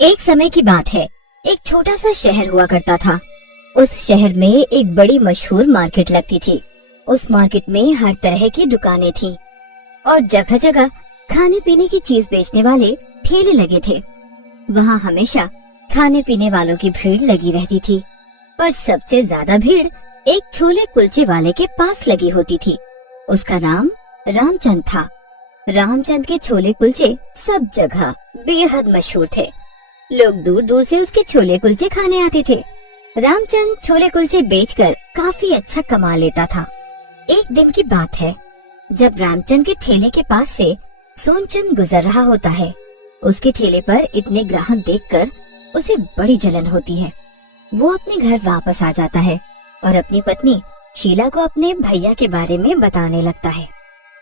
एक समय की बात है। एक छोटा सा शहर हुआ करता था। उस शहर में एक बड़ी मशहूर मार्केट लगती थी। उस मार्केट में हर तरह की दुकानें थीं और जगह जगह खाने पीने की चीज बेचने वाले ठेले लगे थे। वहाँ हमेशा खाने पीने वालों की भीड़ लगी रहती थी, पर सबसे ज्यादा भीड़ एक छोले कुलचे वाले के पास लगी होती थी। उसका नाम रामचंद था। रामचंद के छोले कुलचे सब जगह बेहद मशहूर थे। लोग दूर दूर से उसके छोले कुलचे खाने आते थे। रामचंद छोले कुलचे बेचकर काफी अच्छा कमा लेता था। एक दिन की बात है, जब रामचंद के ठेले के पास से सोनचंद गुजर रहा होता है। उसके ठेले पर इतने ग्राहक देखकर उसे बड़ी जलन होती है। वो अपने घर वापस आ जाता है और अपनी पत्नी शीला को अपने भैया के बारे में बताने लगता है।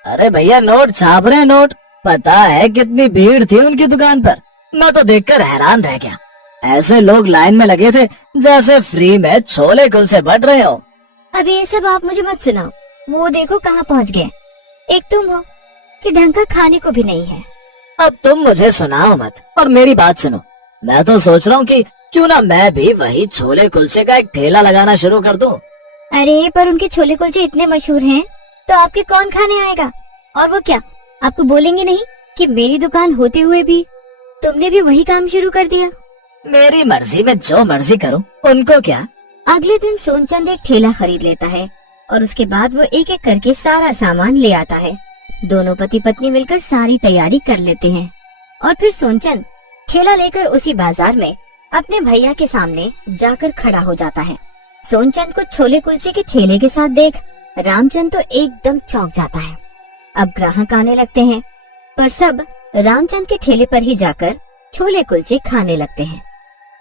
अरे भैया, नोट छाप रहे हैं, नोट। पता है कितनी भीड़ थी उनकी दुकान पर। मैं तो देखकर हैरान रह गया। ऐसे लोग लाइन में लगे थे जैसे फ्री में छोले कुलचे बट रहे हो। अब ये सब आप मुझे मत सुनाओ। वो देखो कहाँ पहुँच गए। एक तुम हो कि ढंग का खाने को भी नहीं है। अब तुम मुझे सुनाओ मत और मेरी बात सुनो। मैं तो सोच रहा हूँ कि क्यों ना मैं भी वही छोले कुलचे का एक ठेला लगाना शुरू कर दूं। अरे पर उनके छोले कुलचे इतने मशहूर हैं, तो आपके कौन खाने आएगा? और वो क्या आपको बोलेंगे नहीं कि मेरी दुकान होते हुए भी तुमने भी वही काम शुरू कर दिया? मेरी मर्जी में जो मर्जी करूं, उनको क्या। अगले दिन सोनचंद एक ठेला खरीद लेता है और उसके बाद वो एक एक करके सारा सामान ले आता है। दोनों पति पत्नी मिलकर सारी तैयारी कर लेते हैं और फिर सोनचंद ठेला लेकर उसी बाजार में अपने भैया के सामने जाकर खड़ा हो जाता है। सोनचंद को छोले कुलचे के ठेले के साथ देख रामचंद तो एकदम चौंक जाता है। अब ग्राहक आने लगते हैं, पर सब रामचंद के ठेले पर ही जाकर छोले कुलचे खाने लगते हैं।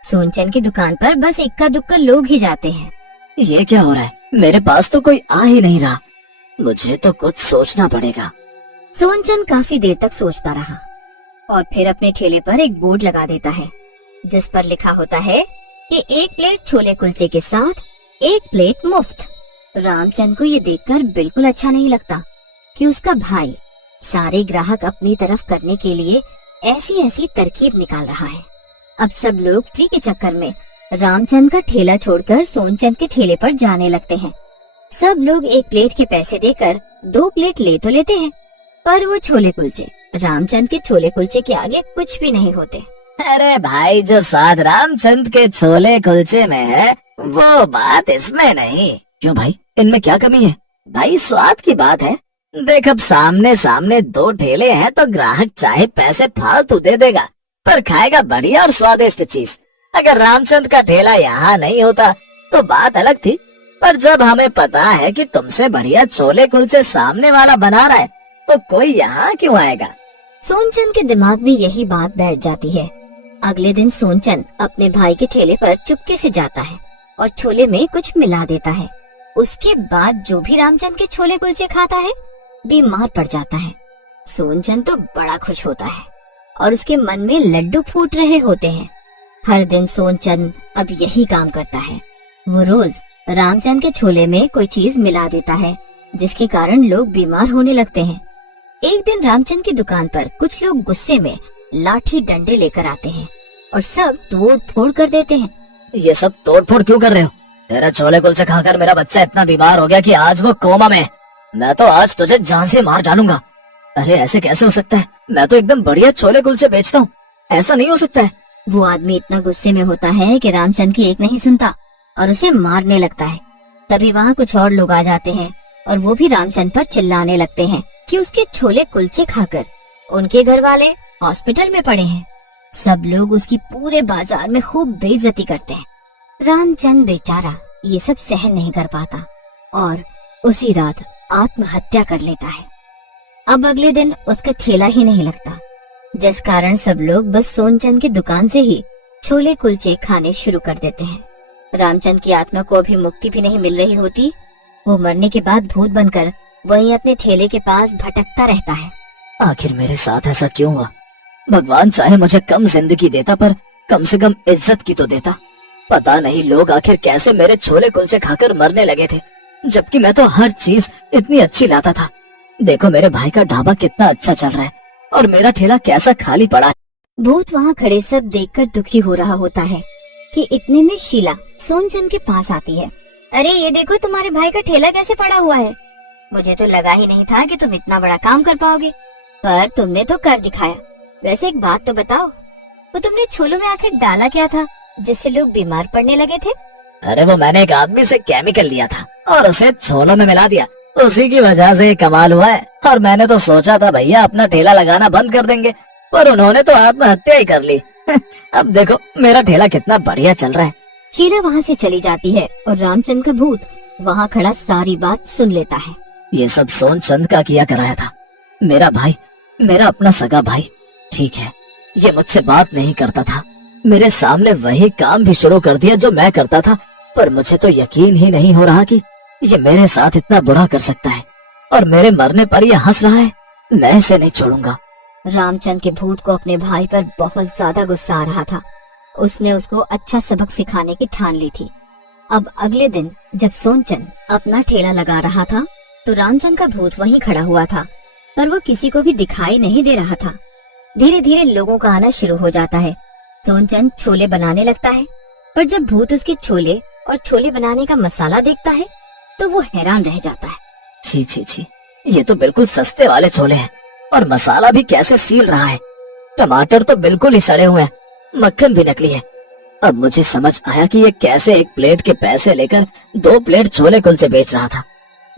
सोनचंद की दुकान पर बस इक्का दुक्का लोग ही जाते हैं। ये क्या हो रहा है? मेरे पास तो कोई आ ही नहीं रहा। मुझे तो कुछ सोचना पड़ेगा। सोनचंद काफी देर तक सोचता रहा और फिर अपने ठेले पर एक बोर्ड लगा देता है, जिस पर लिखा होता है कि 1 प्लेट छोले कुलचे के साथ 1 प्लेट मुफ्त। रामचंद को ये देखकर बिल्कुल अच्छा नहीं लगता कि उसका भाई सारे ग्राहक अपनी तरफ करने के लिए ऐसी ऐसी तरकीब निकाल रहा है। अब सब लोग फ्री के चक्कर में रामचंद का ठेला छोड़कर सोनचंद के ठेले पर जाने लगते हैं। सब लोग 1 प्लेट के पैसे देकर 2 प्लेट ले तो लेते हैं, पर वो छोले कुलचे रामचंद के छोले कुलचे के आगे कुछ भी नहीं होते। अरे भाई, जो स्वाद रामचंद के छोले कुलचे में है वो बात इसमें नहीं। क्यों भाई, इनमें क्या कमी है? भाई स्वाद की बात है। देख, अब सामने सामने 2 ठेले हैं तो ग्राहक चाहे पैसे फालतू दे देगा, पर खाएगा बढ़िया और स्वादिष्ट चीज। अगर रामचंद का ठेला यहाँ नहीं होता तो बात अलग थी, पर जब हमें पता है कि तुमसे बढ़िया छोले कुलचे सामने वाला बना रहा है तो कोई यहाँ क्यों आएगा? सोनचंद के दिमाग में यही बात बैठ जाती है। अगले दिन सोनचंद अपने भाई के ठेले पर चुपके से जाता है और छोले में कुछ मिला देता है। उसके बाद जो भी रामचंद के छोले कुलचे खाता है बीमार पड़ जाता है। सोनचंद तो बड़ा खुश होता है और उसके मन में लड्डू फूट रहे होते हैं। हर दिन सोनचंद अब यही काम करता है। वो रोज रामचंद के छोले में कोई चीज मिला देता है, जिसके कारण लोग बीमार होने लगते हैं। एक दिन रामचंद की दुकान पर कुछ लोग गुस्से में लाठी डंडे लेकर आते हैं और सब तोड़ फोड़ कर देते हैं। ये सब तोड़ फोड़ क्यों कर रहे हो? तेरा छोले कुलचे खाकर मेरा बच्चा इतना बीमार हो गया कि आज वो कोमा में। मैं तो आज तुझे जान से मार डालूंगा। अरे ऐसे कैसे हो सकता है? मैं तो एकदम बढ़िया छोले कुलचे बेचता हूँ। ऐसा नहीं हो सकता है। वो आदमी इतना गुस्से में होता है कि रामचंद की एक नहीं सुनता और उसे मारने लगता है। तभी वहाँ कुछ और लोग आ जाते हैं और वो भी रामचंद पर चिल्लाने लगते हैं कि उसके छोले कुलचे खाकर उनके घर वाले हॉस्पिटल में पड़े हैं। सब लोग उसकी पूरे बाजार में खूब बेइज्जती करते हैं। रामचंद बेचारा ये सब सहन नहीं कर पाता और उसी रात आत्महत्या कर लेता है। अब अगले दिन उसका ठेला ही नहीं लगता, जिस कारण सब लोग बस सोनचंद की दुकान से ही छोले कुलचे खाने शुरू कर देते हैं। रामचंद की आत्मा को अभी मुक्ति भी नहीं मिल रही होती। वो मरने के बाद भूत बनकर वहीं अपने ठेले के पास भटकता रहता है। आखिर मेरे साथ ऐसा क्यों हुआ? भगवान चाहे मुझे कम जिंदगी देता, पर कम से कम इज्जत की तो देता। पता नहीं लोग आखिर कैसे मेरे छोले कुलचे खाकर मरने लगे थे, जबकि मैं तो हर चीज इतनी अच्छी लाता था। देखो मेरे भाई का ढाबा कितना अच्छा चल रहा है और मेरा ठेला कैसा खाली पड़ा है। भूत वहाँ खड़े सब देखकर दुखी हो रहा होता है कि इतने में शीला सोनचंद के पास आती है। अरे ये देखो, तुम्हारे भाई का ठेला कैसे पड़ा हुआ है। मुझे तो लगा ही नहीं था कि तुम इतना बड़ा काम कर पाओगे, पर तुमने तो कर दिखाया। वैसे एक बात तो बताओ, वो तुमने छोलों में आखिर डाला क्या था जिससे लोग बीमार पड़ने लगे थे? अरे वो मैंने एक आदमी से केमिकल लिया था और उसे छोलों में मिला दिया, उसी की वजह से कमाल हुआ है। और मैंने तो सोचा था भैया अपना ठेला लगाना बंद कर देंगे, पर उन्होंने तो आत्महत्या ही कर ली। अब देखो मेरा ठेला कितना बढ़िया चल रहा है। शीला वहाँ से चली जाती है और रामचंद का भूत वहाँ खड़ा सारी बात सुन लेता है। ये सब सोनचंद का किया कराया था। मेरा भाई, मेरा अपना सगा भाई, ठीक है, ये मुझसे बात नहीं करता था, मेरे सामने वही काम भी शुरू कर दिया जो मैं करता था, पर मुझे तो यकीन ही नहीं हो रहा कि ये मेरे साथ इतना बुरा कर सकता है, और मेरे मरने पर ये हंस रहा है। मैं इसे नहीं छोड़ूंगा। रामचंद के भूत को अपने भाई पर बहुत ज्यादा गुस्सा आ रहा था। उसने उसको अच्छा सबक सिखाने की ठान ली थी। अब अगले दिन जब सोनचंद अपना ठेला लगा रहा था तो रामचंद का भूत वहीं खड़ा हुआ था, पर वो किसी को भी दिखाई नहीं दे रहा था। धीरे धीरे लोगों का आना शुरू हो जाता है। सोनचंद छोले बनाने लगता है, पर जब भूत उसके छोले और छोले बनाने का मसाला देखता है तो वो हैरान रह जाता है। छी छी छी, ये तो बिल्कुल सस्ते वाले छोले हैं, और मसाला भी कैसे सील रहा है। टमाटर तो बिल्कुल ही सड़े हुए हैं, मक्खन भी नकली है। अब मुझे समझ आया कि ये कैसे एक प्लेट के पैसे लेकर 2 प्लेट छोले कुलचे बेच रहा था।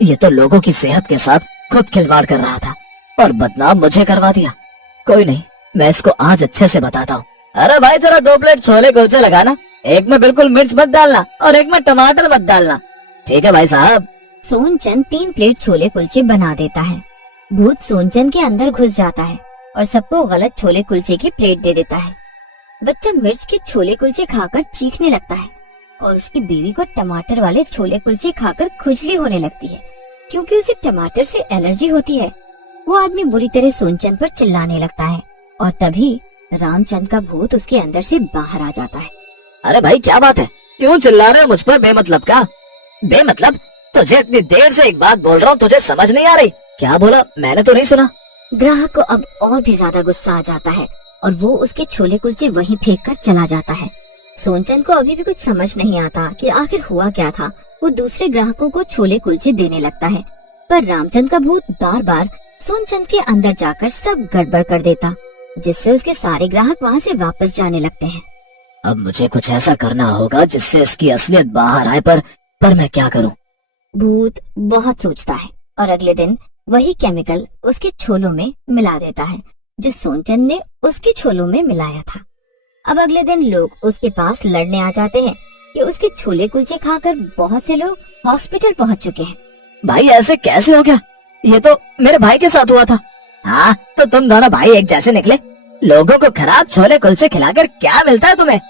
ये तो लोगों की सेहत के साथ खुद खिलवाड़ कर रहा था और बदनाम मुझे करवा दिया। कोई नहीं, मैं इसको आज अच्छे से बताता हूँ। अरे भाई जरा 2 प्लेट छोले कुलचे लगाना, एक में बिल्कुल मिर्च मत डालना और एक में टमाटर मत डालना। ठीक है भाई साहब। सोनचंद 3 प्लेट छोले कुलचे बना देता है। भूत सोनचंद के अंदर घुस जाता है और सबको गलत छोले कुलचे की प्लेट दे देता है। बच्चा मिर्च के छोले कुलचे खाकर चीखने लगता है और उसकी बीवी को टमाटर वाले छोले कुलचे खाकर खुजली होने लगती है, क्योंकि उसे टमाटर से एलर्जी होती है। वो आदमी बुरी तरह सोनचंद पर चिल्लाने लगता है और तभी रामचंद का भूत उसके अंदर से बाहर आ जाता है। अरे भाई क्या बात है, क्यों चिल्ला रहे हो मुझ पर बेमतलब का? बेमतलब? तुझे इतनी देर से एक बात बोल रहा हूँ, तुझे समझ नहीं आ रही? क्या बोला? मैंने तो नहीं सुना। ग्राहक को अब और भी ज्यादा गुस्सा आ जाता है और वो उसके छोले कुलचे वहीं फेंक कर चला जाता है। सोनचंद को अभी भी कुछ समझ नहीं आता कि आखिर हुआ क्या था। वो दूसरे ग्राहकों को छोले कुलचे देने लगता है, पर रामचंद का भूत बार बार सोनचंद के अंदर जाकर सब गड़बड़ कर देता, जिससे उसके सारे ग्राहक वहाँ से वापस जाने लगते हैं। अब मुझे कुछ ऐसा करना होगा जिससे इसकी असलियत बाहर आए, पर मैं क्या करूं? भूत बहुत सोचता है और अगले दिन वही केमिकल उसके छोलों में मिला देता है जो सोनचंद ने उसके छोलों में मिलाया था। अब अगले दिन लोग उसके पास लड़ने आ जाते हैं कि उसके छोले कुलचे खाकर बहुत से लोग हॉस्पिटल पहुंच चुके हैं। भाई ऐसे कैसे हो गया? ये तो मेरे भाई के साथ हुआ था। हाँ तो तुम दोनों भाई एक जैसे निकले। लोगों को खराब छोले कुलचे खिलाकर क्या मिलता है तुम्हें?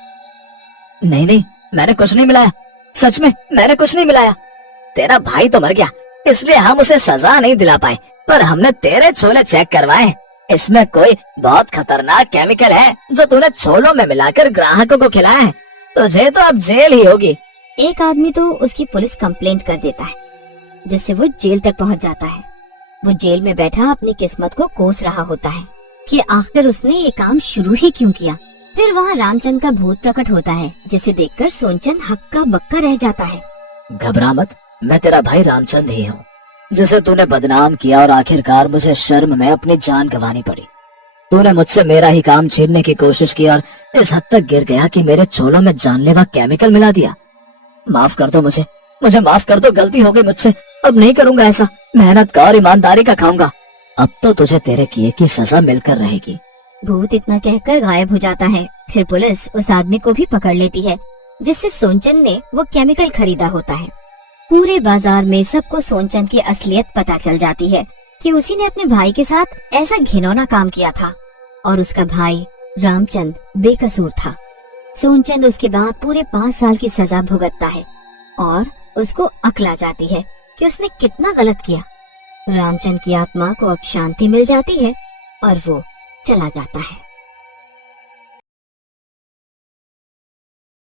नहीं नहीं, मैंने कुछ नहीं मिलाया, सच में मैंने कुछ नहीं मिलाया। तेरा भाई तो मर गया, इसलिए हम उसे सजा नहीं दिला पाए, पर हमने तेरे छोले चेक करवाए। इसमें कोई बहुत खतरनाक केमिकल है जो तूने छोलों में मिलाकर ग्राहकों को खिलाया है। तुझे तो अब जेल ही होगी। एक आदमी तो उसकी पुलिस कंप्लेंट कर देता है, जिससे वो जेल तक पहुंच जाता है। वो जेल में बैठा अपनी किस्मत को कोस रहा होता है कि आखिर उसने ये काम शुरू ही क्यों किया। फिर वहाँ रामचंद का भूत प्रकट होता है, जिसे देखकर सोनचंद हक्का बक्का रह जाता है। घबरा मत, मैं तेरा भाई रामचंद ही हूँ, जिसे तूने बदनाम किया और आखिरकार मुझे शर्म में अपनी जान गंवानी पड़ी। तूने मुझसे मेरा ही काम छीनने की कोशिश की और इस हद तक गिर गया कि मेरे छोलों में जानलेवा केमिकल मिला दिया। माफ कर दो मुझे माफ कर दो, गलती हो गई मुझसे। अब नहीं करूंगा ऐसा, मेहनत का और ईमानदारी का खाऊंगा। अब तो तुझे तेरे किए की सजा मिलकर रहेगी। भूत इतना कहकर गायब हो जाता है। फिर पुलिस उस आदमी को भी पकड़ लेती है जिससे सोनचंद ने वो केमिकल खरीदा होता है। पूरे बाजार में सबको सोनचंद की असलियत पता चल जाती है कि उसी ने अपने भाई के साथ ऐसा घिनौना काम किया था और उसका भाई रामचंद बेकसूर था। सोनचंद उसके बाद पूरे 5 साल की सजा भुगतता है और उसको अक्ल आ जाती है कि उसने कितना गलत किया। रामचंद की आत्मा को अब शांति मिल जाती है और वो चला जाता है।